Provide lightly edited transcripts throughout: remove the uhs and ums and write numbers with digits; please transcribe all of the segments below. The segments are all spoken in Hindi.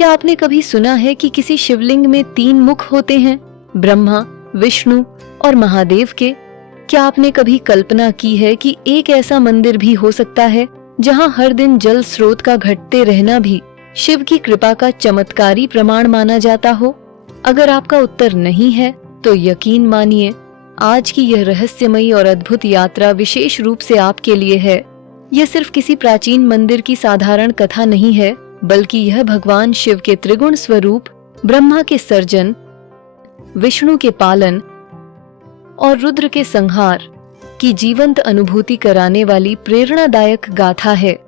क्या आपने कभी सुना है कि किसी शिवलिंग में 3 मुख होते हैं, ब्रह्मा, विष्णु और महादेव के? क्या आपने कभी कल्पना की है कि एक ऐसा मंदिर भी हो सकता है जहां हर दिन जल स्रोत का घटते रहना भी शिव की कृपा का चमत्कारी प्रमाण माना जाता हो? अगर आपका उत्तर नहीं है तो यकीन मानिए, आज की यह रहस्यमयी और अद्भुत यात्रा विशेष रूप से आपके लिए है। यह सिर्फ किसी प्राचीन मंदिर की साधारण कथा नहीं है, बल्कि यह भगवान शिव के त्रिगुण स्वरूप, ब्रह्मा के सर्जन, विष्णु के पालन और रुद्र के संहार की जीवंत अनुभूति कराने वाली प्रेरणादायक गाथा है।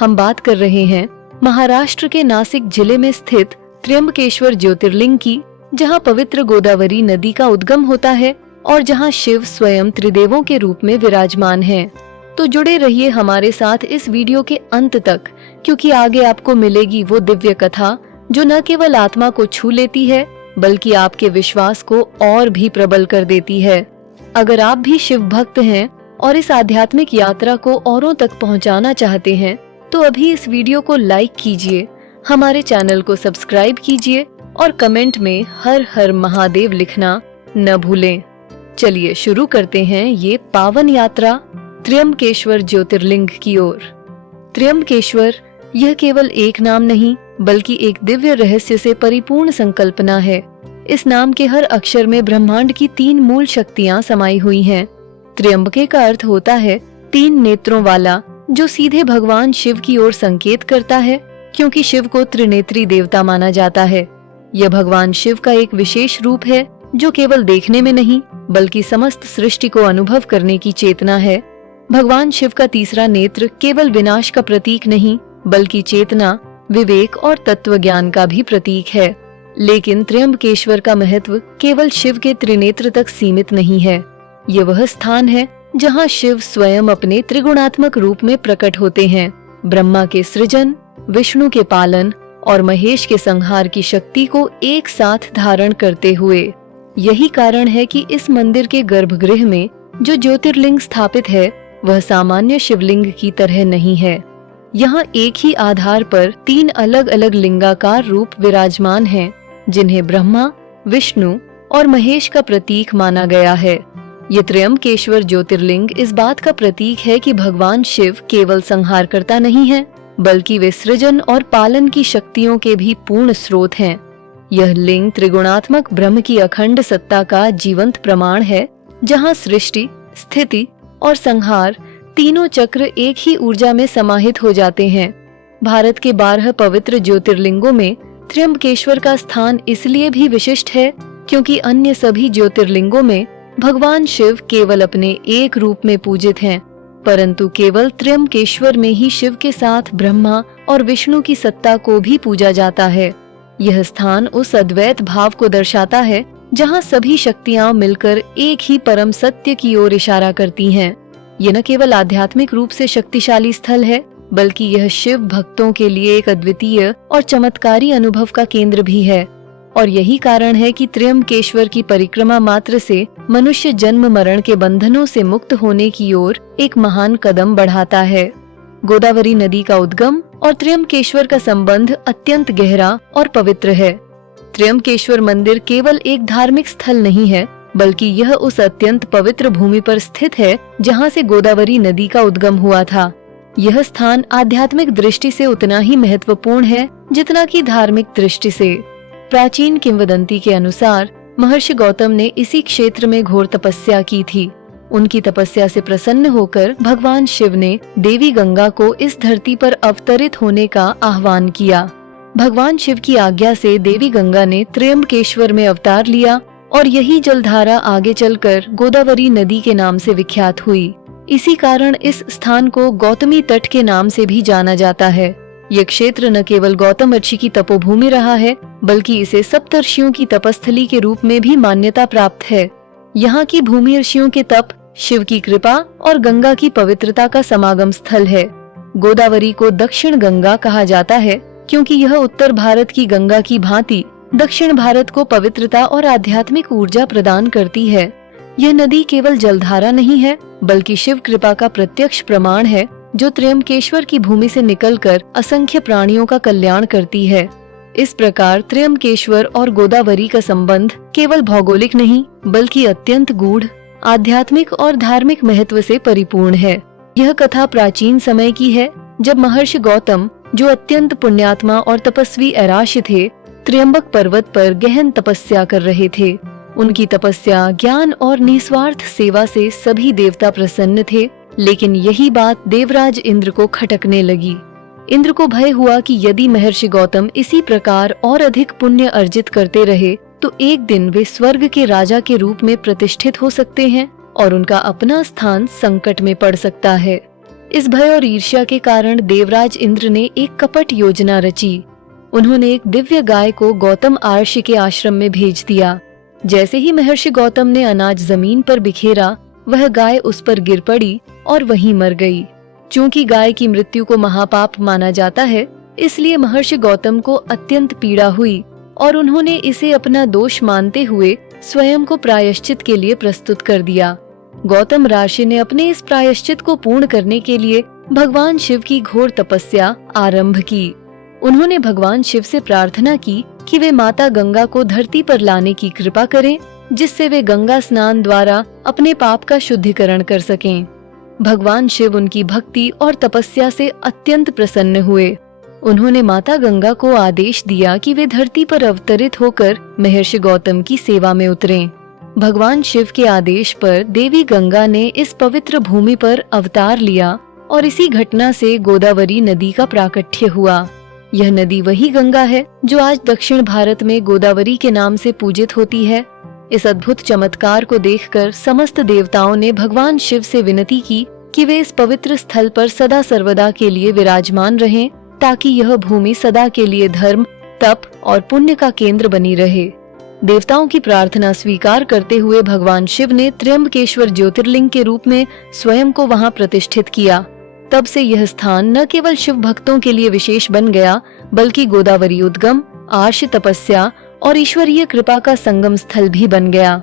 हम बात कर रहे हैं महाराष्ट्र के नासिक जिले में स्थित त्र्यंबकेश्वर ज्योतिर्लिंग की, जहां पवित्र गोदावरी नदी का उद्गम होता है और जहां शिव स्वयं त्रिदेवों के रूप में विराजमान हैं। तो जुड़े रहिए हमारे साथ इस वीडियो के अंत तक, क्योंकि आगे आपको मिलेगी वो दिव्य कथा जो न केवल आत्मा को छू लेती है, बल्कि आपके विश्वास को और भी प्रबल कर देती है। अगर आप भी शिव भक्त हैं और इस आध्यात्मिक यात्रा को औरों तक पहुंचाना चाहते हैं, तो अभी इस वीडियो को लाइक कीजिए, हमारे चैनल को सब्सक्राइब कीजिए और कमेंट में हर हर महादेव लिखना न भूलें। चलिए शुरू करते हैं ये पावन यात्रा त्र्यंबकेश्वर ज्योतिर्लिंग की ओर। त्र्यंबकेश्वर यह केवल एक नाम नहीं, बल्कि एक दिव्य रहस्य से परिपूर्ण संकल्पना है। इस नाम के हर अक्षर में ब्रह्मांड की 3 मूल शक्तियां समाई हुई हैं। त्र्यंबके का अर्थ होता है 3 नेत्रों वाला, जो सीधे भगवान शिव की ओर संकेत करता है, क्योंकि शिव को त्रिनेत्री देवता माना जाता है। यह भगवान शिव का एक विशेष रूप है जो केवल देखने में नहीं, बल्कि समस्त सृष्टि को अनुभव करने की चेतना है। भगवान शिव का तीसरा नेत्र केवल विनाश का प्रतीक नहीं, बल्कि चेतना, विवेक और तत्व ज्ञान का भी प्रतीक है। लेकिन त्र्यंबकेश्वर का महत्व केवल शिव के त्रिनेत्र तक सीमित नहीं है। ये वह स्थान है जहां शिव स्वयं अपने त्रिगुणात्मक रूप में प्रकट होते हैं, ब्रह्मा के सृजन, विष्णु के पालन और महेश के संहार की शक्ति को एक साथ धारण करते हुए। यही कारण है कि इस मंदिर के गर्भगृह में जो ज्योतिर्लिंग स्थापित है, वह सामान्य शिवलिंग की तरह नहीं है। यहाँ एक ही आधार पर 3 अलग अलग लिंगाकार रूप विराजमान हैं, जिन्हें ब्रह्मा, विष्णु और महेश का प्रतीक माना गया है। ये त्र्यंबकेश्वर ज्योतिर्लिंग इस बात का प्रतीक है कि भगवान शिव केवल संहारकर्ता नहीं है, बल्कि वे सृजन और पालन की शक्तियों के भी पूर्ण स्रोत हैं। यह लिंग त्रिगुणात्मक ब्रह्म की अखंड सत्ता का जीवंत प्रमाण है, जहाँ सृष्टि, स्थिति और संहार तीनों चक्र एक ही ऊर्जा में समाहित हो जाते हैं। भारत के 12 पवित्र ज्योतिर्लिंगों में त्र्यंबकेश्वर का स्थान इसलिए भी विशिष्ट है, क्योंकि अन्य सभी ज्योतिर्लिंगों में भगवान शिव केवल अपने एक रूप में पूजित हैं, परंतु केवल त्र्यंबकेश्वर में ही शिव के साथ ब्रह्मा और विष्णु की सत्ता को भी पूजा जाता है। यह स्थान उस अद्वैत भाव को दर्शाता है जहां सभी शक्तियां मिलकर एक ही परम सत्य की ओर इशारा करती हैं। यह न केवल आध्यात्मिक रूप से शक्तिशाली स्थल है, बल्कि यह शिव भक्तों के लिए एक अद्वितीय और चमत्कारी अनुभव का केंद्र भी है। और यही कारण है कि त्र्यंबकेश्वर की परिक्रमा मात्र से मनुष्य जन्म मरण के बंधनों से मुक्त होने की ओर एक महान कदम बढ़ाता है। गोदावरी नदी का उद्गम और त्र्यंबकेश्वर का संबंध अत्यंत गहरा और पवित्र है। त्र्यंबकेश्वर मंदिर केवल एक धार्मिक स्थल नहीं है, बल्कि यह उस अत्यंत पवित्र भूमि पर स्थित है जहां से गोदावरी नदी का उद्गम हुआ था। यह स्थान आध्यात्मिक दृष्टि से उतना ही महत्वपूर्ण है जितना कि धार्मिक दृष्टि से। प्राचीन किंवदंती के अनुसार महर्षि गौतम ने इसी क्षेत्र में घोर तपस्या की थी। उनकी तपस्या से प्रसन्न होकर भगवान शिव ने देवी गंगा को इस धरती पर अवतरित होने का आह्वान किया। भगवान शिव की आज्ञा से देवी गंगा ने त्र्यंबकेश्वर में अवतार लिया और यही जलधारा आगे चलकर गोदावरी नदी के नाम से विख्यात हुई। इसी कारण इस स्थान को गौतमी तट के नाम से भी जाना जाता है। यह क्षेत्र न केवल गौतम ऋषि की तपोभूमि रहा है, बल्कि इसे सप्तर्षियों की तपस्थली के रूप में भी मान्यता प्राप्त है। यहाँ की भूमि ऋषियों के तप, शिव की कृपा और गंगा की पवित्रता का समागम स्थल है। गोदावरी को दक्षिण गंगा कहा जाता है, क्योंकि यह उत्तर भारत की गंगा की भांति दक्षिण भारत को पवित्रता और आध्यात्मिक ऊर्जा प्रदान करती है। यह नदी केवल जलधारा नहीं है, बल्कि शिव कृपा का प्रत्यक्ष प्रमाण है, जो त्र्यंबकेश्वर की भूमि से निकलकर असंख्य प्राणियों का कल्याण करती है। इस प्रकार त्र्यंबकेश्वर और गोदावरी का संबंध केवल भौगोलिक नहीं बल्कि अत्यंत गूढ़, आध्यात्मिक और धार्मिक महत्व से परिपूर्ण है। यह कथा प्राचीन समय की है, जब महर्षि गौतम, जो अत्यंत पुण्यात्मा और तपस्वी ऐराशी थे, त्र्यंबक पर्वत पर गहन तपस्या कर रहे थे। उनकी तपस्या, ज्ञान और निस्वार्थ सेवा से सभी देवता प्रसन्न थे, लेकिन यही बात देवराज इंद्र को खटकने लगी। इंद्र को भय हुआ कि यदि महर्षि गौतम इसी प्रकार और अधिक पुण्य अर्जित करते रहे तो एक दिन वे स्वर्ग के राजा के रूप में प्रतिष्ठित हो सकते हैं और उनका अपना स्थान संकट में पड़ सकता है। इस भय और ईर्ष्या के कारण देवराज इंद्र ने एक कपट योजना रची। उन्होंने एक दिव्य गाय को गौतम आर्षि के आश्रम में भेज दिया। जैसे ही महर्षि गौतम ने अनाज जमीन पर बिखेरा, वह गाय उस पर गिर पड़ी और वहीं मर गई। चूंकि गाय की मृत्यु को महापाप माना जाता है, इसलिए महर्षि गौतम को अत्यंत पीड़ा हुई और उन्होंने इसे अपना दोष मानते हुए स्वयं को प्रायश्चित के लिए प्रस्तुत कर दिया। गौतम ऋषि ने अपने इस प्रायश्चित को पूर्ण करने के लिए भगवान शिव की घोर तपस्या आरंभ की। उन्होंने भगवान शिव से प्रार्थना की कि वे माता गंगा को धरती पर लाने की कृपा करें, जिससे वे गंगा स्नान द्वारा अपने पाप का शुद्धिकरण कर सकें। भगवान शिव उनकी भक्ति और तपस्या से अत्यंत प्रसन्न हुए। उन्होंने माता गंगा को आदेश दिया कि वे धरती पर अवतरित होकर महर्षि गौतम की सेवा में उतरें। भगवान शिव के आदेश पर देवी गंगा ने इस पवित्र भूमि पर अवतार लिया और इसी घटना से गोदावरी नदी का प्राकट्य हुआ। यह नदी वही गंगा है जो आज दक्षिण भारत में गोदावरी के नाम से पूजित होती है। इस अद्भुत चमत्कार को देखकर समस्त देवताओं ने भगवान शिव से विनती की कि वे इस पवित्र स्थल पर सदा सर्वदा के लिए विराजमान रहें, ताकि यह भूमि सदा के लिए धर्म, तप और पुण्य का केंद्र बनी रहे। देवताओं की प्रार्थना स्वीकार करते हुए भगवान शिव ने त्र्यंबकेश्वर ज्योतिर्लिंग के रूप में स्वयं को वहां प्रतिष्ठित किया। तब से यह स्थान न केवल शिव भक्तों के लिए विशेष बन गया, बल्कि गोदावरी उद्गम, आर्ष तपस्या और ईश्वरीय कृपा का संगम स्थल भी बन गया।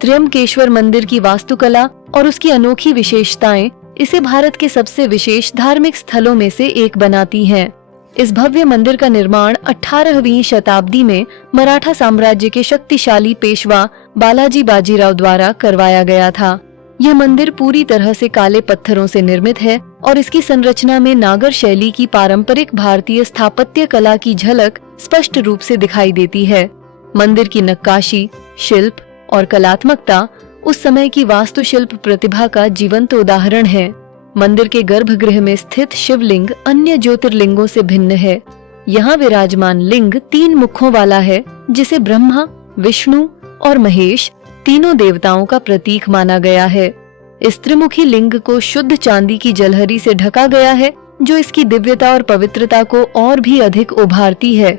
त्र्यंबकेश्वर मंदिर की वास्तुकला और उसकी अनोखी विशेषताएं इसे भारत के सबसे विशेष धार्मिक स्थलों में से एक बनाती हैं। इस भव्य मंदिर का निर्माण 18वीं शताब्दी में मराठा साम्राज्य के शक्तिशाली पेशवा बालाजी बाजीराव द्वारा करवाया गया था। यह मंदिर पूरी तरह से काले पत्थरों से निर्मित है और इसकी संरचना में नागर शैली की पारंपरिक भारतीय स्थापत्य कला की झलक स्पष्ट रूप से दिखाई देती है। मंदिर की नक्काशी, शिल्प और कलात्मकता उस समय की वास्तुशिल्प प्रतिभा का जीवंत उदाहरण है। मंदिर के गर्भगृह में स्थित शिवलिंग अन्य ज्योतिर्लिंगों से भिन्न है। यहाँ विराजमान लिंग 3 मुखों वाला है, जिसे ब्रह्मा, विष्णु और महेश तीनों देवताओं का प्रतीक माना गया है। इस त्रिमुखी लिंग को शुद्ध चांदी की जलहरी से ढका गया है, जो इसकी दिव्यता और पवित्रता को और भी अधिक उभारती है।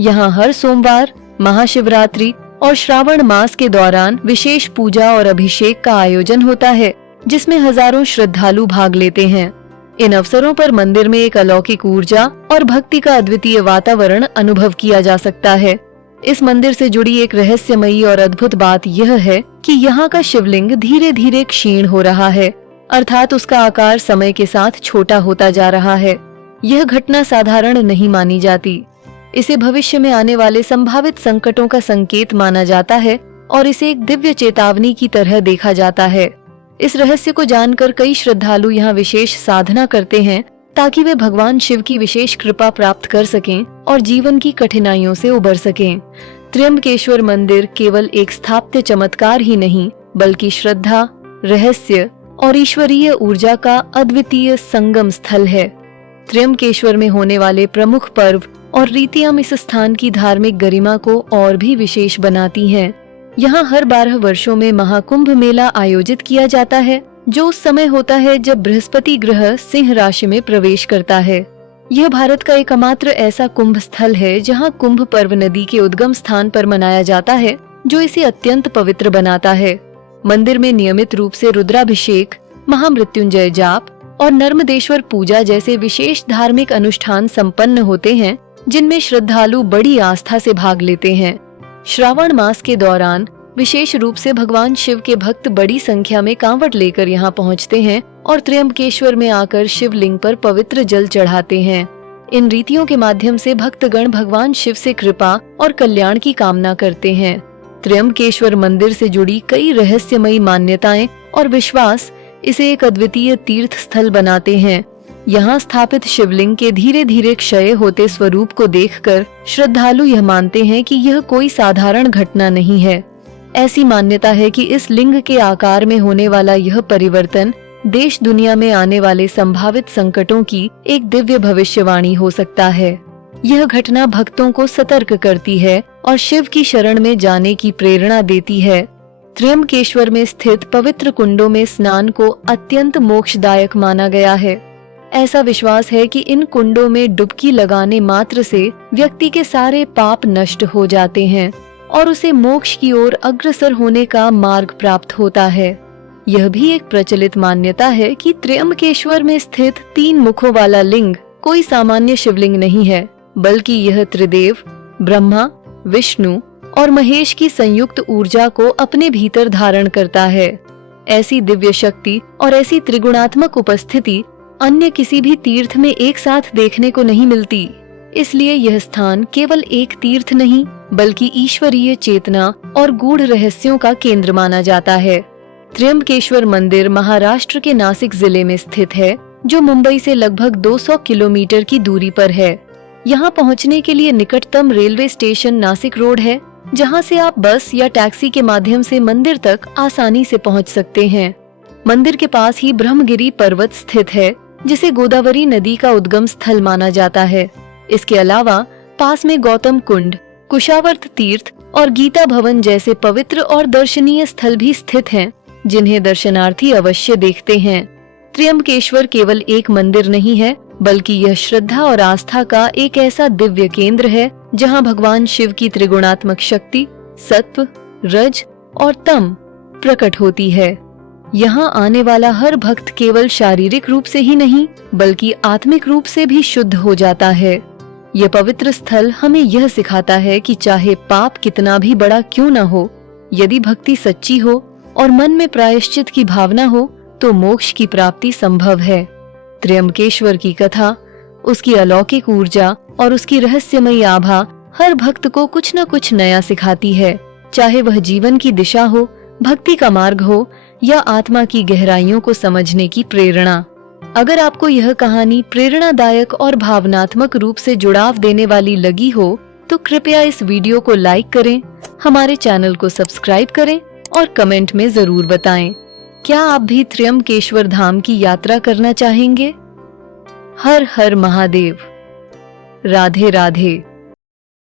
यहाँ हर सोमवार, महाशिवरात्रि और श्रावण मास के दौरान विशेष पूजा और अभिषेक का आयोजन होता है, जिसमें हजारों श्रद्धालु भाग लेते हैं। इन अवसरों पर मंदिर में एक अलौकिक ऊर्जा और भक्ति का अद्वितीय वातावरण अनुभव किया जा सकता है। इस मंदिर से जुड़ी एक रहस्यमयी और अद्भुत बात यह है कि यहाँ का शिवलिंग धीरे धीरे क्षीण हो रहा है, अर्थात उसका आकार समय के साथ छोटा होता जा रहा है। यह घटना साधारण नहीं मानी जाती। इसे भविष्य में आने वाले संभावित संकटों का संकेत माना जाता है और इसे एक दिव्य चेतावनी की तरह देखा जाता है। इस रहस्य को जानकर कई श्रद्धालु यहाँ विशेष साधना करते हैं, ताकि वे भगवान शिव की विशेष कृपा प्राप्त कर सकें और जीवन की कठिनाइयों से उबर सकें। त्र्यंबकेश्वर मंदिर केवल एक स्थापत्य चमत्कार ही नहीं, बल्कि श्रद्धा, रहस्य और ईश्वरीय ऊर्जा का अद्वितीय संगम स्थल है। त्र्यंबकेश्वर में होने वाले प्रमुख पर्व और रीतियां इस स्थान की धार्मिक गरिमा को और भी विशेष बनाती हैं। यहाँ हर 12 वर्षों में महाकुंभ मेला आयोजित किया जाता है, जो उस समय होता है जब बृहस्पति ग्रह सिंह राशि में प्रवेश करता है। यह भारत का एकमात्र ऐसा कुंभ स्थल है जहाँ कुंभ पर्व नदी के उद्गम स्थान पर मनाया जाता है, जो इसे अत्यंत पवित्र बनाता है। मंदिर में नियमित रूप से रुद्राभिषेक, महामृत्युंजय जाप और नर्मदेश्वर पूजा जैसे विशेष धार्मिक अनुष्ठान संपन्न होते हैं, जिनमें श्रद्धालु बड़ी आस्था से भाग लेते हैं। श्रावण मास के दौरान विशेष रूप से भगवान शिव के भक्त बड़ी संख्या में कांवड़ लेकर यहाँ पहुँचते हैं और त्र्यंबकेश्वर में आकर शिवलिंग पर पवित्र जल चढ़ाते हैं। इन रीतियों के माध्यम से भक्तगण भगवान शिव से कृपा और कल्याण की कामना करते हैं। त्र्यंबकेश्वर मंदिर से जुड़ी कई रहस्यमयी मान्यताएं और विश्वास इसे एक अद्वितीय तीर्थ स्थल बनाते हैं। यहाँ स्थापित शिवलिंग के धीरे धीरे क्षय होते स्वरूप को देखकर श्रद्धालु यह मानते हैं कि यह कोई साधारण घटना नहीं है। ऐसी मान्यता है कि इस लिंग के आकार में होने वाला यह परिवर्तन देश दुनिया में आने वाले संभावित संकटों की एक दिव्य भविष्यवाणी हो सकता है। यह घटना भक्तों को सतर्क करती है और शिव की शरण में जाने की प्रेरणा देती है। त्र्यंबकेश्वर में स्थित पवित्र कुंडों में स्नान को अत्यंत मोक्षदायक माना गया है। ऐसा विश्वास है कि इन कुंडों में डुबकी लगाने मात्र से व्यक्ति के सारे पाप नष्ट हो जाते हैं और उसे मोक्ष की ओर अग्रसर होने का मार्ग प्राप्त होता है। यह भी एक प्रचलित मान्यता है कि त्र्यंबकेश्वर में स्थित 3 मुखों वाला लिंग कोई सामान्य शिवलिंग नहीं है, बल्कि यह त्रिदेव ब्रह्मा, विष्णु और महेश की संयुक्त ऊर्जा को अपने भीतर धारण करता है। ऐसी दिव्य शक्ति और ऐसी त्रिगुणात्मक उपस्थिति अन्य किसी भी तीर्थ में एक साथ देखने को नहीं मिलती। इसलिए यह स्थान केवल एक तीर्थ नहीं, बल्कि ईश्वरीय चेतना और गूढ़ रहस्यों का केंद्र माना जाता है। त्र्यंबकेश्वर मंदिर महाराष्ट्र के नासिक जिले में स्थित है, जो मुंबई से लगभग 200 किलोमीटर की दूरी पर है। यहाँ पहुँचने के लिए निकटतम रेलवे स्टेशन नासिक रोड है, जहाँ से आप बस या टैक्सी के माध्यम से मंदिर तक आसानी से पहुँच सकते हैं। मंदिर के पास ही ब्रह्मगिरी पर्वत स्थित है, जिसे गोदावरी नदी का उद्गम स्थल माना जाता है। इसके अलावा पास में गौतम कुंड, कुशावर्त तीर्थ और गीता भवन जैसे पवित्र और दर्शनीय स्थल भी स्थित हैं, जिन्हें दर्शनार्थी अवश्य देखते हैं। त्र्यंबकेश्वर केवल एक मंदिर नहीं है, बल्कि यह श्रद्धा और आस्था का एक ऐसा दिव्य केंद्र है, जहां भगवान शिव की त्रिगुणात्मक शक्ति सत्व, रज और तम प्रकट होती है। यहाँ आने वाला हर भक्त केवल शारीरिक रूप से ही नहीं, बल्कि आत्मिक रूप से भी शुद्ध हो जाता है। यह पवित्र स्थल हमें यह सिखाता है कि चाहे पाप कितना भी बड़ा क्यों न हो, यदि भक्ति सच्ची हो और मन में प्रायश्चित की भावना हो, तो मोक्ष की प्राप्ति संभव है। त्र्यंबकेश्वर की कथा, उसकी अलौकिक ऊर्जा और उसकी रहस्यमयी आभा हर भक्त को कुछ न कुछ नया सिखाती है, चाहे वह जीवन की दिशा हो, भक्ति का मार्ग हो या आत्मा की गहराइयों को समझने की प्रेरणा। अगर आपको यह कहानी प्रेरणादायक और भावनात्मक रूप से जुड़ाव देने वाली लगी हो, तो कृपया इस वीडियो को लाइक करें, हमारे चैनल को सब्सक्राइब करें और कमेंट में जरूर बताएं। क्या आप भी त्र्यंबकेश्वर धाम की यात्रा करना चाहेंगे? हर हर महादेव। राधे राधे।